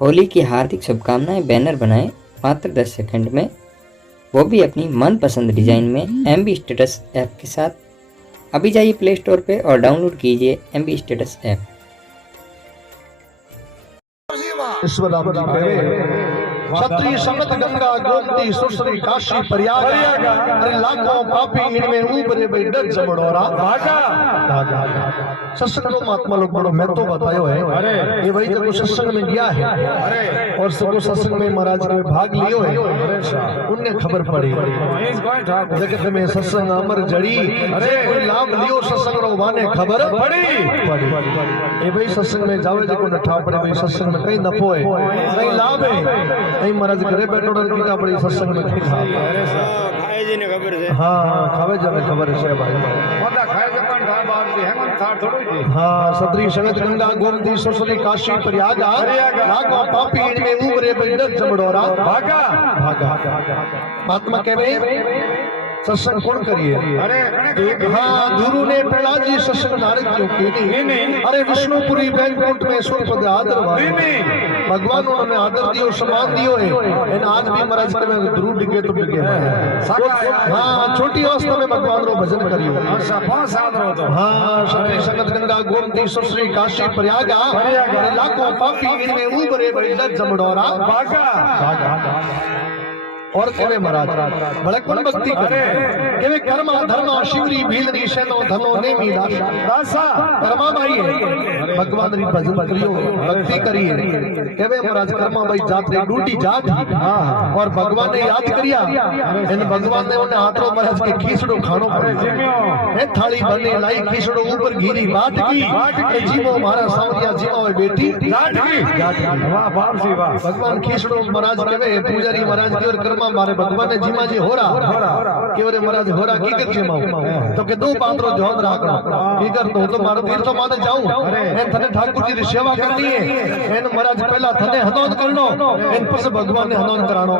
होली की हार्दिक शुभकामनाएं बैनर बनाएं मात्र 10 सेकंड में, वो भी अपनी मनपसंद डिजाइन में MB स्टेटस ऐप के साथ। अभी जाइए प्ले स्टोर पे और डाउनलोड कीजिए MB स्टेटस ऐप। क्षत्रिय संगत गंगा गोमती सुश्री काशी प्रयाग, अरे लाखों पापी इनमें उबरे भाई डर जमड़ोरा भागा। सत्संग महात्मा लोग बड़ो मैं तो बतायो है, ये वही तो सत्संग में गया है और सबको सत्संग में महाराज में भाग लियो है, उन्हें खबर पड़ी जगत में सत्संग अमर जड़ी, कोई लाभ लियो सत्संग रो वाने खबर पड़ी। ये भाई सत्संग में जावे जो नठा पड़े, भाई सत्संग में कहीं नफो है कहीं लाभ है, नहीं महाराज घरे बैठो की पड़ी सत्संग में कहीं खाए जी ने खबर है। हाँ खावे जाने खबर है भाई, हाँ क्षत्रिय संगत गंगा गोमती सुश्री काशी प्रयाग, लाखों पापी इनमें उबरे भाई डर जमड़ोरा भागा। महात्मा कहे सत्संग कौन करिए? हाँ गुरु ने पहला जी सत्संग नारद क्यों की? अरे विष्णुपुरी बैकुंठ में सुरपद आदर भगवान उन्होंने आदर दियो सम्मान दियो है, इन आज भी महाराज के में गुरु डिगे तो डिगे। हाँ छोटी अवस्था में भगवान रो भजन करियो। हाँ क्षत्रिय संगत गंगा गोमती सुश्री काशी प्रयाग, लाखों पापी इनमें उबरे भाई डर जमड़ोरा भागा। और केवे महाराज बड़े कौन भक्ति करे, केवे कर्मा धर्मा शिवरी भीलरी शनो धनो ने मीरा दासा कर्मा भाई है भगवान री भजन करियो भक्ति करिए। केवे महाराज कर्मा भाई जात रे डूटी जात, और भगवान ने याद करिया, इन भगवान ने उन्हें हाथों महाराज के खीसड़ो खानो पड़े है, थाली बने लाई खीसड़ो ऊपर घीरी बाट की जीवो मारा सावरिया जीवा वे बेटी जाट की। वाह बाप जी वाह, भगवान खीसड़ो महाराज केवे पुजारी महाराज की और मारे भगवान ने जीमा जी हो रहा केवरे महाराज हो रहा की कर जीमा तो के दो पात्रों ध्यान रखना की कर तो मारे तीर्थ माने जाऊं एन थने ठाकुर जी की सेवा करनी है, एन महाराज पहला थने हनोन करनो, एन पछे भगवान ने हनोन करानो,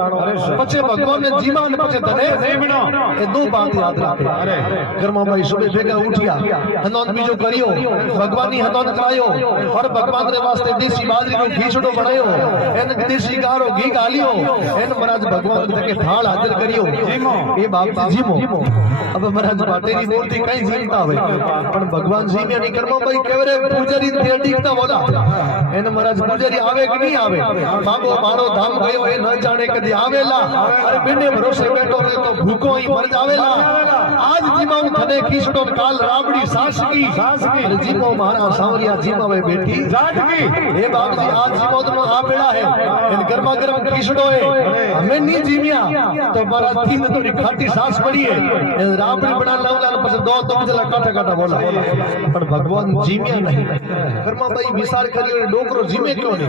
पछे भगवान ने जीमा ने पछे थने देवनो, ए दो बात याद रखे। गरमा भाई सुबह भेगा उठिया हनोन बीजो करियो, भगवान ने हनोन करायो और भगवान रे वास्ते देसी बाजरी को खीचड़ो बनायो, एन देसी गारो घी गालियो, एन महाराज भगवान के थाल हाजिर करियो ए बाप जीमो। अब महाराज बाटेरी मूर्ति कई जीमता होवे पण भगवान जीमे नहीं कर्मो भाई केवरे पूजारी तेडीकता बोला, एन महाराज पूजारी आवे कि नहीं आवे, बाबो मारो धाम गयो ए न जाने कदी आवेला, अरे बिने भरोसे बैठो रे तो भूखो ही मर जावेला। आज जीमा थने खीसड़ो काल राबड़ी सास की, अरे जीमो मारा सावरिया जीमा वे बेटी जाट की। ए बाप जी आज जीमो तो आ बेड़ा है, इन गरमा गरम खीसड़ो है, हमें नहीं जीमिया तो महाराज तीन थोड़ी खाटी सांस पड़ी है, राबड़ी बना लाऊंगा ना पछे दो तो मुझे काटा काटा बोला, पर भगवान जीमिया नहीं। कर्मा भाई विचार करियो डोकरो जीमे क्यों नहीं,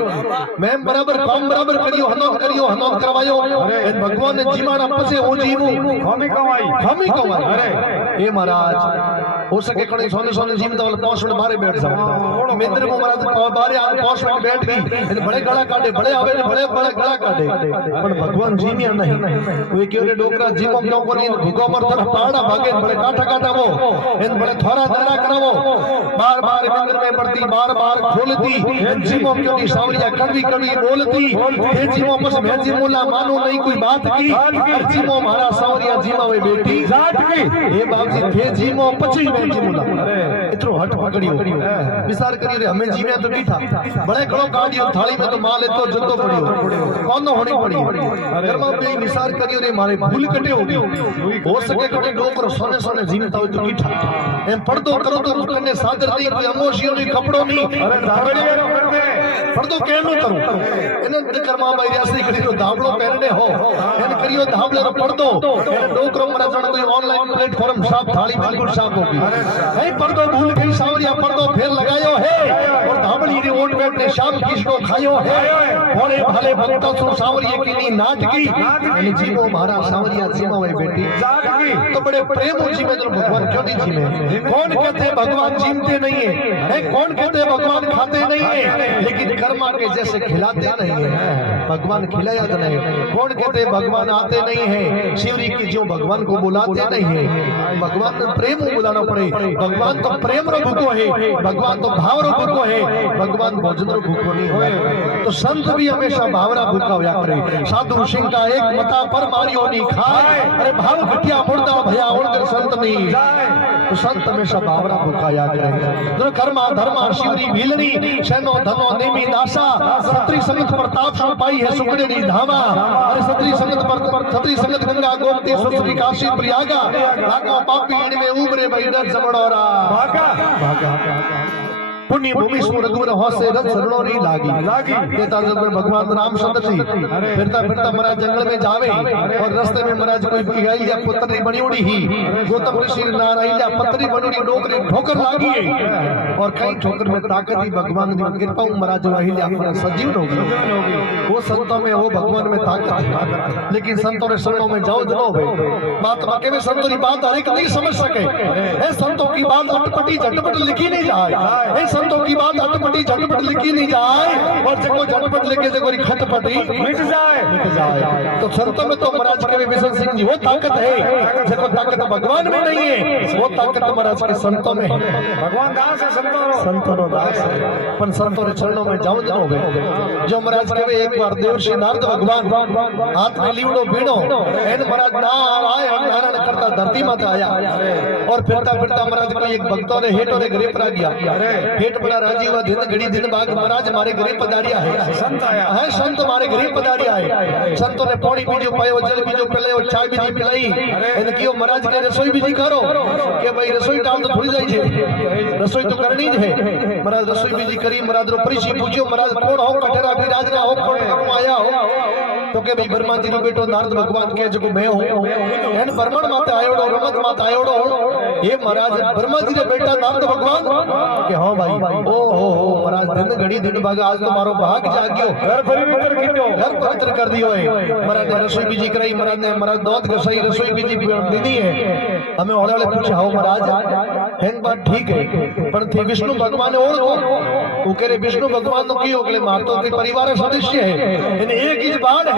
मैं बराबर काम बराबर करियो हनो करवायो, एन भगवान ने जीमाना पछे ओ जीवू खामी कमाई। अरे ए महाराज हो सके कणे सोने सोने जीमता वाला 5 मिनट मारे बैठ जाओ मित्र को महाराज बारे आ 5 मिनट बैठ गई, बड़े गला काटे बड़े आवे ने बड़े गला काटे, पर भगवान जीमिया नहीं। वे केवरे डोकरा जीवो क्यों कोनी भूखो पर तरफ पाड़ा भागे बड़े काटा काटा वो इन बड़े थोड़ा दरा करावो, बार बार मंदिर में पड़ती बार बार खोलती जीवो क्यों की सावरिया कड़वी कड़वी बोलती हे जीवो बस मैं जीवोला मानो नहीं कोई बात की, जीवो मारा सावरिया जीवा वे बेटी जाट की। हे बाप जी हे जीवो पछी मैं जीवोला इतरो हट पकड़ियो विचार करियो रे हमें जीवे तो नहीं था, बड़े खड़ो काढ़ियो थाली में तो माल तो जतो पड़ियो कौन होनी पड़ी। कर्मा पे विचार करियो रे मारे भूल कटे हो सके कटे डोकरो सोने सोने जीवता हो तो मीठा एम पर्दो करो तो कने सादर नहीं कोई अमोशियो नहीं कपड़ो नहीं, अरे धाबड़ी वेरो कर दे पर्दो केनो करूं इन कर्मा भाई रास्ते करियो धाबड़ो पहनने हो इन करियो धाबड़े रो पर्दो इन डोकरो मरा जण कोई ऑनलाइन प्लेटफॉर्म साफ थाली बिल्कुल साफ होगी नहीं, पर्दो भूल गई सावरिया पर्दो फेर लगायो है और धाबड़ी री ओट बैठ ने शाम किसको खायो है, भोले भाले भक्तों सो सावरिया की नी नाटकी इन जीवो मारा सावरिया जीवा वे बेटी तो बड़े प्रेम जीवे तो भगवान क्यों नहीं जीवे। कौन कहते भगवान जीमते नहीं है, कौन कहते भगवान खाते नहीं है, लेकिन कर्मा के जैसे खिलाते नहीं है, भगवान खिलाया तो नहीं। कौन कहते भगवान आते नहीं है, शिवरी की जो भगवान को बुलाते नहीं है, भगवान प्रेम बुलाना पड़े, भगवान तो प्रेम रो भूखो है, भगवान तो भाव रो भूखो है, भगवान भोजन रो भूखो नहीं है। तो संत भी हमेशा भावरा भूखा होया करे। साधु सिंह का एक मता पर मारियो नहीं खाए, अरे भाव घटिया मुर्दा भया उड़कर संत नहीं, तो संत हमेशा भावरा भूखा याद रहे। जो कर्मा धर्मा शिवरी भीलनी शैनो धनो नेमी दासा, सत्री संगत प्रताप सो पाई है सुखड़े नी धामा। अरे सत्री संगत गंगा गोमती सरस्वती काशी प्रयागा, लागो पापी इनमें उबरे बैठर जमड़ोरा। भागा पुण्य भूमि सुरगुर हौसे रथ सरणोरी लागी। कहता भगवान रामचंद्र जी फिरता फिरता महाराज जंगल में जावे और रास्ते में महाराज कोई या पुत्री बनी उड़ी ही गौतम ऋषि नारायण पत्री बनी उड़ी डोकरी ठोकर लागी और कई ठोकर में ताकत ही भगवान की कृपा महाराज वही अपना सजीव हो गए। वो संतों में वो भगवान में ताकत है, लेकिन संतों ने शरणों में जाओ जनो बात वाकई में संतों की बात हर एक नहीं समझ सके। संतों की बात अटपटी झटपट लिखी नहीं जाए, संतों की बात अटपटी झटपट लिखी नहीं जाए, और जब झटपट लिखे तो खटपटी मिट जाए। तो संतों में तो महाराज के बिशन सिंह जी वो ताकत है, जब ताकत भगवान में नहीं है, वो ताकत महाराज के संतों में। भगवान दास है, संतों दास है, पर संतों के चरणों में जाऊं जनो गए। जो महाराज के एक बार देवर्षि नारद भगवान हाथ में लीवड़ो बीड़ो एन महाराज नारायण करता धरती माता आया, और फिरता फिरता महाराज को एक भक्तों ने हेठ और एक रेप रा दिया। हेठ बड़ा राजी हुआ, दिन घड़ी दिन बाद महाराज हमारे गरीब पधारिया है, संत आया है, संत हमारे गरीब पधारिया है। संतों ने पानी बीजो पायो, जल बीजो पिलायो, चाय बीजी पिलाई, इन कियो महाराज ने रसोई बीजी करो के भाई रसोई टाल तो थोड़ी जाई छे, रसोई तो करनी ज है। महाराज रसोई बीजी करी, महाराज रो परिची पूछ्यो महाराज कोण हो, कठेरा विराज ना हो, कोण करू आया हो, तो के भाई ब्रह्मा जी रो बेटो नारद भगवान के जो मैं हूं, एन ब्रह्मण माते आयोड़ो रमत माते आयोड़ो, ये महाराज ब्रह्मा जी रे बेटा नारद भगवान के हां भाई ओ हो महाराज दिन घड़ी दिन भाग आज तो मारो भाग जाग्यो, घर पवित्र कर दियो है। महाराज ने रसोई बीजी कराई, महाराज ने महाराज दूध गसाई रसोई बीजी दीदी है। हमें ओड़ाले पूछे हाओ महाराज हेन बात ठीक है, पर थे विष्णु भगवान और को करे विष्णु भगवान नो की ओकले मार तो के परिवार सदस्य है, इन एक ही बात है।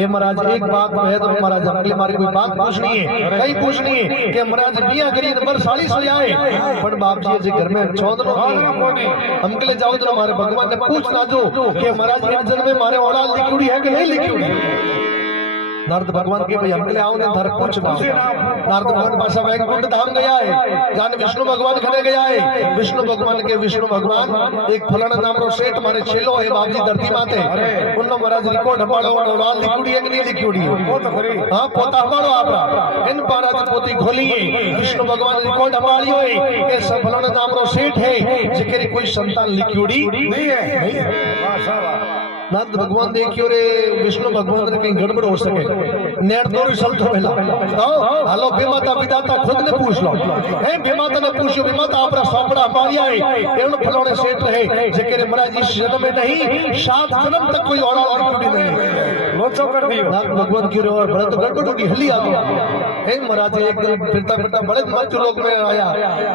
ये महाराज एक बात है तो महाराज अगले मारे कोई बात पूछनी है, कहीं पूछनी है कि महाराज बिया करी नंबर 40 हो जाए, पर बाप जी जे घर में चौधरो हम के लिए जाओ तो हमारे भगवान ने पूछ ना जो कि महाराज इस जन्म में मारे औलाद लिखी है कि नहीं लिखी। नारद भगवान के भाई हमके लिए आओ ने धर पूछ नारद भगवान पासा वैकुंठ धाम गया है, जान विष्णु भगवान खड़े गया है। विष्णु भगवान के विष्णु भगवान एक फलाना नाम रो सेठ मारे छेलो है बाबजी धरती माते उन्नो महाराज रिकॉर्ड हमारो औलाद लिखी है कि नहीं लिखी है, हां पोता हमारो आपरा इन महाराज पोती खोली है। विष्णु भगवान रिकॉर्ड हमारी है कि फलाना नाम रो सेठ है जेके कोई संतान लिखी नहीं है। माशाल्लाह नारद भगवान देखियो रे विष्णु भगवान रे कहीं गड़बड़ हो सके नेड़ तोरी चलतो पहला हालो बेमाता विदाता खुद ने पूछ लो है, बेमाता ने पूछो बेमाता आपरा सापड़ा मारिया है एनो फलाने सेठ है जेके महाराज इस जन्म में नहीं 7 जन्म तक कोई औलाद लिखी नहीं, लोचो कर दियो। नारद भगवान की रो बड़ा तो गड़बड़ होगी हली आ गया है। महाराज एक दिन फिरता फिरता बड़े मत लोग में आया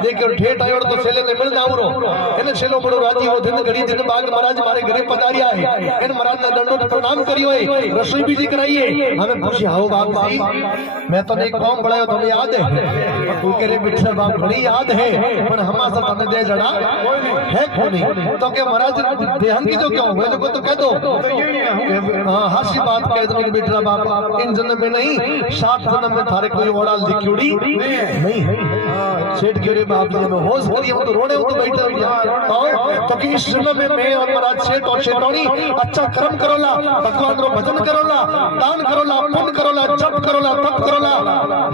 देखियो ठेठ आयो तो सेले ने मिल जावरो एने सेलो बड़ो राजी हो दिन घड़ी दिन बाद महाराज मारे घरे पधारिया है। महाराज ने दंडोत प्रणाम करियो है, रसोई बीजी कराइए। हमें पूछी हाओ बाप जी मैं तो नहीं कौन बढ़ायो तुम्हें याद है, तू कह रे बिठा बाप बड़ी याद है पर हमा से तने दे जड़ा है कोनी तो के महाराज देहन की जो क्यों मैं जो तो कह दो हां हासी बात कह दो बिठा बाप इन जन्म में नहीं 7 जन्म में थारे कोई औलाद लिखियोड़ी नहीं है। सेठ गिरे बाप जी ने होश करिए तो रोने तो बैठे तो कि इस जन्म में मैं और महाराज सेठ और सेठोनी अच्छा कर्म करोला, भगवान रो भजन करोला, दान करोला, पुण्य करोला, जप करोला, तप करोला,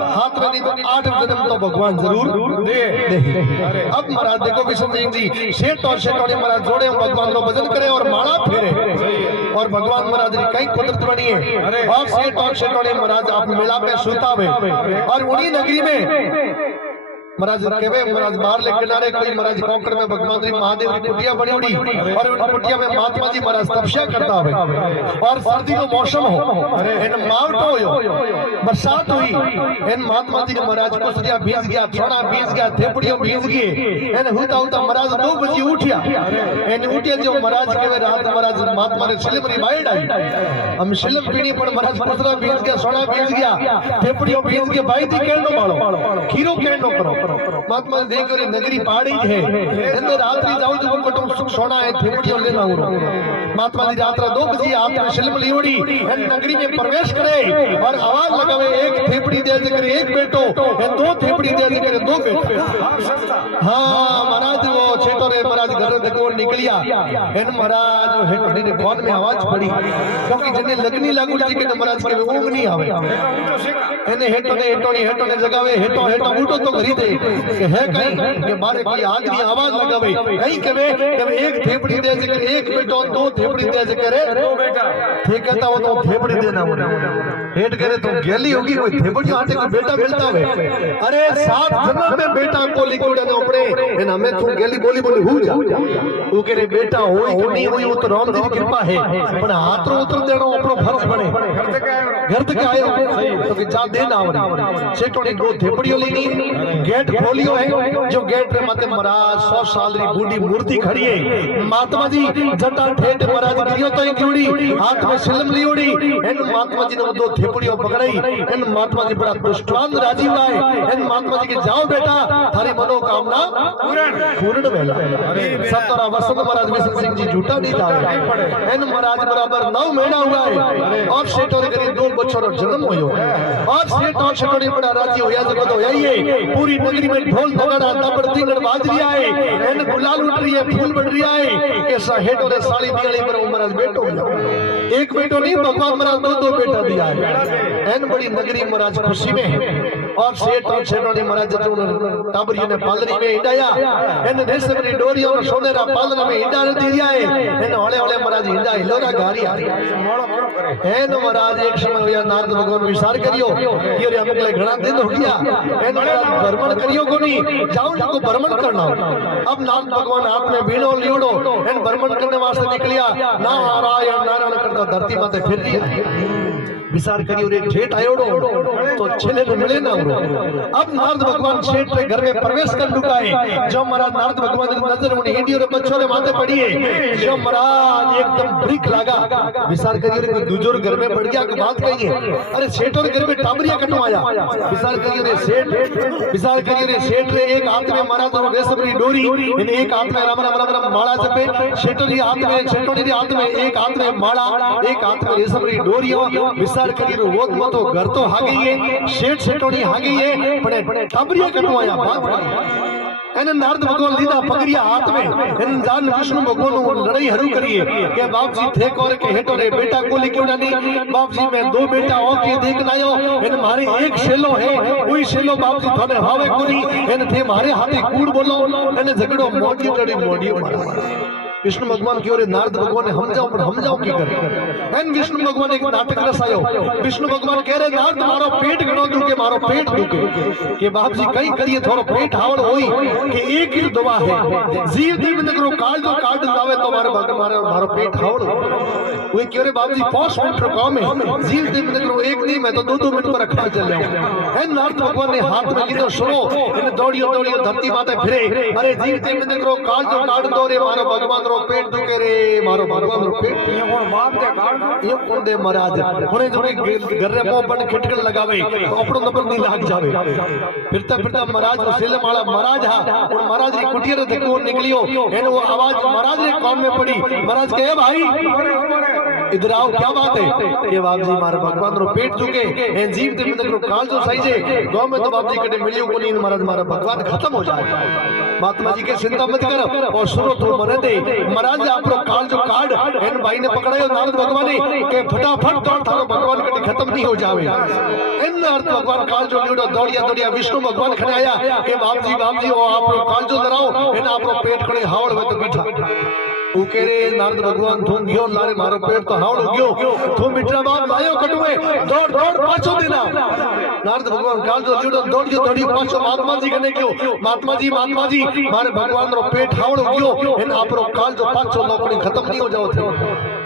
हाथ में नहीं तो 8 जन्म तो भगवान जरूर दे। अब महाराज देखो विष्णु सिंह जी सेठ और सेठोनी महाराज जोड़े भगवान रो भजन करे और माला फेरे और भगवान महाराज ने कई कुदरत बनी है और सेठ और सेठोनी महाराज आप मेला में सुतावे और उन्हीं नगरी में महाराज केवे महाराज बाहर ले किनारे कोई महाराज कोंकर में भगवान जी महादेव की कुटिया बनी उड़ी और उन कुटिया में महात्मा जी महाराज तपस्या करता है और सर्दी का मौसम हो इन मावट हो बरसात हुई इन महात्मा जी ने महाराज को सजा भीज गया, छोड़ा भीज गया, थेपड़ियों भीज गए इन होता होता महाराज 2 बजे उठिया इन उठिया जो महाराज केवे रात महाराज महात्मा ने सिलम रिवाइड आई हम सिलम पीनी पर महाराज पुतरा भीज गया, सोना भीज गया, थेपड़ियों भीज गया, भाई थी कहनो बालो खीरो कहनो करो महात्मा जी देखो रे नगरी पहाड़ी है इंदे रात्रि जाऊ जो कटो सुख सोना है थेपड़ियों लेना हो महात्मा जी रात्रा 2 बजे आप शिल्प लियोड़ी इन नगरी में प्रवेश करे और आवाज लगावे एक थेपड़ी दे करे एक बेटो इन 2 थेपड़ी दे करे 2 बेटा हां महाराज वो छेटो रे महाराज घर देखो निकलिया इन महाराज हेटनी ने फोन में आवाज पड़ी क्योंकि जने लगनी लागू जी के महाराज के ऊंग नहीं आवे एने हेटो ने जगावे हेटो उठो तो घरी दे के है कहीं के मारे की आदमी आवाज लगावे कहीं कहे एक थेपड़ी दे जे करे एक बेटो 2 थेपड़ी दे जे करे 2 बेटा ठीक कहता वो तो थेपड़ी देना हो हेट करे तो गेली होगी कोई थेपड़ी आटे को बेटा मिलता है अरे 7 जन्म में बेटा को लिखोड़े ने उपड़े एन हमें तू गेली बोली हो जा तू करे बेटा होई कि नहीं होई वो तो राम जी की कृपा है पण हाथ उतर देनो अपनो फर्ज बने घर तक आयो तो कि जा देना आवरी सेठो ने 2 थेपड़ियों लेनी गेट खोलियो है जो गेट रे माते महाराज 100 साल री बूढ़ी मूर्ति खड़ी है महात्मा जी जटा ठेठ महाराज गिरियो तो गियोड़ी हाथ में सिलम लियोड़ी इन महात्मा जी ने 2 थेपड़ियों पकड़ाई इन महात्मा जी बड़ा दुष्टांत राजी हुआ है इन महात्मा जी के जाओ बेटा थारी मनोकामना पूर्ण वेला सतरा वसंत महाराज विष्णु सिंह जी झूठा नहीं लावे इन महाराज बराबर 9 महीना हुआ है और सेठो रे 2 बच्चों जन्म होयो और सेठो ने बड़ा राजी होया जब तो यही पूरी नगरी में ढोल नगाड़ा तबड़ तिंगड़ बाज रिया है इन गुलाल उठ रही है फूल बढ़ रिया है के हेठो रे साली दियाली पर महाराज बेटो एक बेटो नहीं भगवान महाराज 2 बेटा दिया है इन बड़ी नगरी महाराज खुशी में है और सेठो ने महाराज जो टाबरियों ने पालरी में हिंडाया इन रेशमी डोरियों में सोनेरा पालना में हिंडा दिया है इन हौले महाराज हिंडा हिलोरा गारी आ इन महाराज एक समय होया नारद भगवान विचार करियो ये रे हमके घणा दिन हो गया इन महाराज भ्रमण करियो कोनी जाओ को भ्रमण करना अब नारद भगवान हाथ में बीणो लियोड़ो इन भ्रमण करने वास्ते निकलिया नारायण नारायण करता धरती माते फिर रही विचार करियो रे ठेठ आयोड़ो तो छेले तो मिले ना अब नारद भगवान सेठ रे घर में प्रवेश कर लुकाए जो महाराज नारद भगवान की नजर उन हिंदी और बच्चों रे माथे पड़ी है जो महाराज एकदम ब्रिक लगा विचार करियो रे दूजोर घर में बढ़ गया की बात कही है अरे सेठों रे घर में टाबरिया कटवाया विचार करियो रे सेठ रे एक हाथ में महाराज और रेशमी डोरी इन एक हाथ में राम राम राम माला जपे सेठों रे हाथ में एक हाथ में माला एक हाथ में रेशमी डोरी विचार करियो वो तो घर तो आ गई है सेठ सेठोनी आ गई है पण टाबरिया कटवाया बात एने नारद भगवान लीधा पकड़िया हाथ में इन जान विष्णु भगवान लड़ाई हरू करिए के बाप जी थे कोर के हेटो रे बेटा को लेके उड़ानी बाप जी मैं 2 बेटा हो के देखना आयो इन मारे एक शेलो है वही शेलो बाप जी थाने हावे कोनी इन थे मारे हाथे कूड़ बोलो इन झगड़ो मोडियो विष्णु भगवान की ओर नारद भगवान ने हम जाओ की कर एन विष्णु भगवान एक नाटक रसायो विष्णु भगवान कह रहे नारद मारो पेट गणो दू के मारो पेट दुखे के बाप जी कई करिए थोड़ो पेट हावड़ होई के एक ही दवा है जीव जीव में करो काट लावे तो मारो पेट हावड़ वे कह रहे बाप जी 5 मिनट रुको में जीव जीव में करो एक नहीं मैं तो 2 मिनट पर रखा चल रहा एन नारद भगवान ने हाथ में लीधो सुनो इन दौड़ियो धरती माते फिरे अरे जीव जीव में करो काट दो रे मारो भगवान पेट दुखे रे मारो भगवान रो पेट ये कोण बाप दे काट ये कोण दे महाराज कोने जो घर रे मुंह बन खिटकन लगावे तो अपनो नंबर नहीं लाग जावे फिरता महाराज सेले माला महाराज हा और महाराज री कुटिया रे धक्को निकलियो एन वो आवाज महाराज रे कान में पड़ी महाराज कहे भाई इधर आओ क्या बात है ये बाप जी मारे भगवान रो पेट दुखे ए जीव दे में काल जो सही जे गांव में तो बाप जी कटे मिलियो कोनी महाराज मारा भगवान खत्म हो जाए महात्मा जी के चिंता मत करो और सुनो तो मरे दे महाराज आपरो काल जो कार्ड एन भाई ने पकड़ायो नारद भगवान ने के फटाफट दौड़ थारो भगवान कटे खत्म नहीं हो जावे एन नारद भगवान काल जो लीडो दौड़िया विष्णु भगवान खने आया के बाप जी ओ आपरो काल जो धराओ एन आपरो पेट खड़े हावड़ में तो बैठा उकेरे नारद भगवान थूम गयो लारे मारो पेट तो हावड़ गयो थूम मिठरा बाप लायो कटवे दौड़ पाछो देना नारद भगवान काल जो लीडो दौड़ी पाछो महात्मा जी कने क्यों महात्मा जी मारे भगवान रो पेट हावड़ गयो इन आपरो काल जो पाछो नौकरी खत्म नहीं हो जाओ थे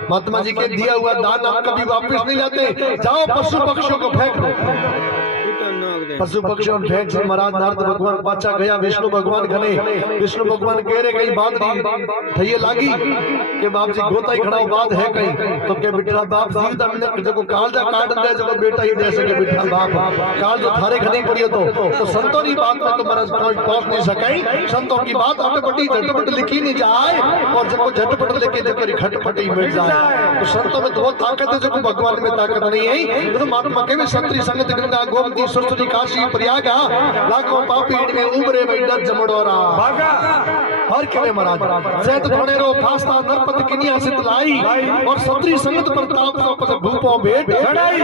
महात्मा जी के दिया हुआ दान आप कभी वापस नहीं लाते जाओ पशु पक्षियों को फेंक दो पशु पक्षियों भेंट से महाराज नारद भगवान पाचा गया विष्णु भगवान घने विष्णु भगवान कह रहे कहीं बात नहीं थई लागी के बाप जी गोता ही खड़ा बात है कहीं तो के बिठा बाप जी दा मिनट जो काल दा काट दे जो बेटा ही दे सके बिठा बाप काल जो थारे खड़ी पड़ियो तो संतों की बात में तो महाराज पहुंच नहीं सके संतों की बात ऑटोमेटिक झटपट लिखी नहीं जाए और जब झटपट लेके जब खटपट ही मिट जाए तो संतों में तो ताकत है जो भगवान में ताकत नहीं है तो महात्मा के में संतरी संगत गंगा गोमती सरस्वती काशी प्रयाग लाखों पापी में उबरे बैठर जमड़ोरा भागा और के महाराज सैत धोने रो फास्ता नरपत किनिया सित लाई और संतरी संगत प्रताप तो पस भूपो भेंट चढ़ाई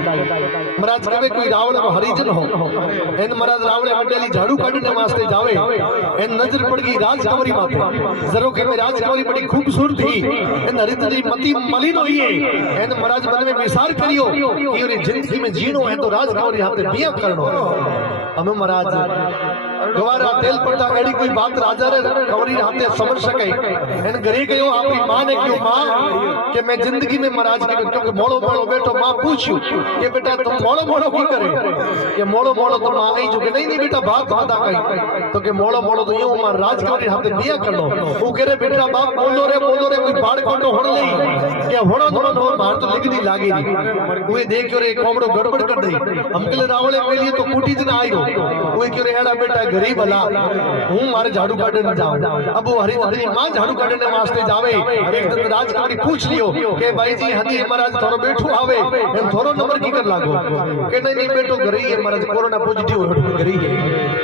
महाराज कहे कोई रावण को हरिजन हो इन महाराज रावण मंडली झाड़ू काटने वास्ते जावे इन नजर पड़ गई राजकुमारी माथे जरो के में राजकुमारी बड़ी खूबसूरत थी इन हरिद्री मती मलिन हुई है इन महाराज मन में विचार करियो कि ये जिंदगी में जीनो है तो राजकुमारी हाथ में बिया करनो हमें महाराज गवारा तेल पड़ता एड़ी कोई बात राजा रे कवरी हाथे समझ सके इन घरे गयो आपकी मां ने क्यों मां कि मैं जिंदगी में महाराज के क्योंकि मोड़ो मोड़ो बेटो मां पूछ्यो कि बेटा तुम मोड़ो मोड़ो की करे कि मोड़ो मोड़ो तो मां आई जो कि नहीं बेटा बात वादा कही तो कि मोड़ो मोड़ो तो यूं मां राजकुमारी हाथे बिया कर लो वो कह रे बेटा बाप बोलो रे कोई बाड़ कोटो होड़ लई के होड़ो थोड़ो मार तो लिगनी लागी वो देखियो रे कोमड़ो गड़बड़ कर दई हमकले रावले के लिए तो कुटी दिन आई हो वो क्यों रे एड़ा बेटा गरीब भला हूं मारे झाड़ू काटने जाऊं अब वो हरी मां झाड़ू काटने वास्ते जावे एक दिन राजकुमारी पूछ लियो के भाई जी हदी महाराज थोरो बैठो आवे एम थोरो नंबर की कर लागो के नहीं बेटो घरे ही है महाराज कोरोना पॉजिटिव हो घरे ही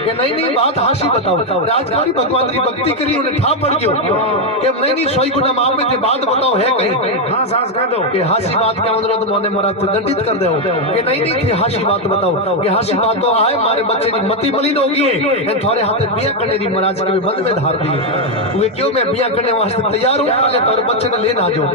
के नहीं बात हासी बताओ राजकुमारी भगवान की भक्ति करी उन्हें ठा पड़ गयो के नहीं सोई गुना मां में जे बात बताओ है कहीं हां सांस कह दो के हासी बात के अंदर तो मोने महाराज से दंडित कर दो के नहीं थी हासी बात बताओ के हासी बात तो आए मारे बच्चे की मति मलिन होगी है थोड़े हाथ बिया करने दी महाराज के मन में धार दी वे क्यों मैं बिया करने वास्ते तैयार हूं पहले तोरे बच्चे ने लेना जो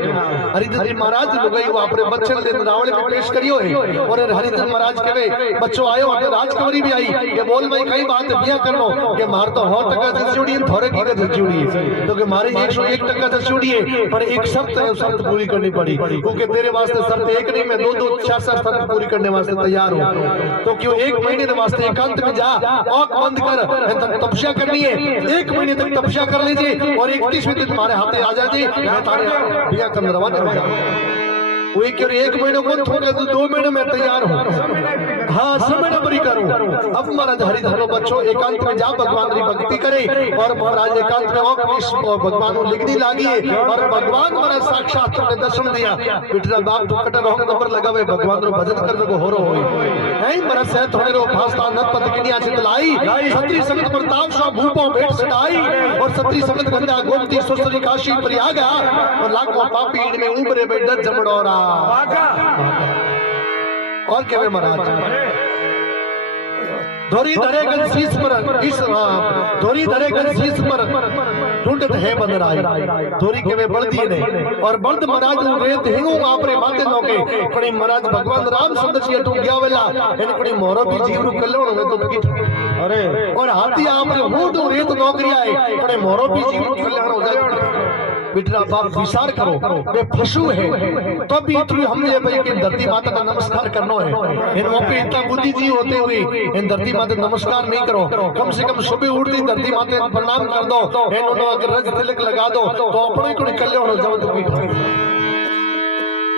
हरिधर महाराज लुगाई वो अपने बच्चे ने रावण में पेश करियो है और हरिधर महाराज कहे बच्चों आयो और राजकुमारी भी आई ये बोल भाई कई बात बिया करनो के मार तो हो टका से जुड़ी थोड़े की से जुड़ी तो के मारे 101 टका से जुड़ी है पर एक शर्त है शर्त पूरी करनी पड़ी क्योंकि तेरे वास्ते शर्त एक नहीं मैं दो चार शर्त पूरी करने वास्ते तैयार हूं तो क्यों एक महीने के वास्ते एकांत में जा आंख बंद कर तपस्या करनी है 1 महीने तक तपस्या कर लीजिए और 31वें दिन तुम्हारे हाथे आ जाए मैं तारे बिया करने रवाना हो जाऊं वो एक महीने को थोड़े तो 2 महीने में तैयार हूँ हाँ समय न बरी करूँ अब महाराज हरिधर बच्चों एकांत में जा भगवान की भक्ति करे और महाराज एकांत में भगवान लिखनी लागी और भगवान महाराज साक्षात ने दर्शन दिया बेटा बाप तो कटर होंगे नंबर लगावे भगवान रो भजन करने को हो रो होई नहीं महाराज से थोड़े रो फास्ता नत पद किनिया से लाई सत्री संगत प्रताप सा भूपो भेंट सटाई और सत्री संगत गंगा गोमती सरस्वती काशी प्रयाग और लाखों पापी में उबरे बैठर जमड़ोरा और क्या महाराज धोरी धरेगन शीश पर इस धोरी धरेगन शीश पर ढूंढत है बंदराई धोरी के वे बल्दी ने और बल्द महाराज रेत हिंगू आपरे माते नोके कणी महाराज भगवान राम सुंदर टू गया वेला इन कणी मोरो भी जीव रू कल्लोण में तो की अरे और हाथी आपरे होड रेत नौकरी आए कणी मोरो भी जीव रू कल्याण हो जाए बेटा बाप विचार करो वे पशु है तो भी इतनी हमने भाई कि धरती माता का नमस्कार करना है इन पे इतना बुद्धि जी होते हुए इन धरती माता नमस्कार नहीं करो कम से कम सुबह उठती धरती माता प्रणाम कर दो इन अगर रज तिलक लगा दो तो अपने को कल्याण हो जाओ तुम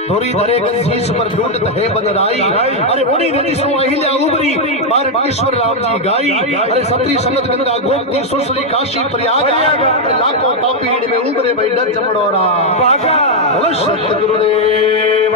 धोरी धरेगन शीश पर ढूंढत है बंदराई अरे उन्हीं नदी सो अहिल्या उबरी बार ईश्वर राम जी गाई अरे सत्री संगत गंगा गोमती सरस्वती काशी प्रयाग लाखों पापी में उबरे बैठर जमड़ोरा सतगुरुदेव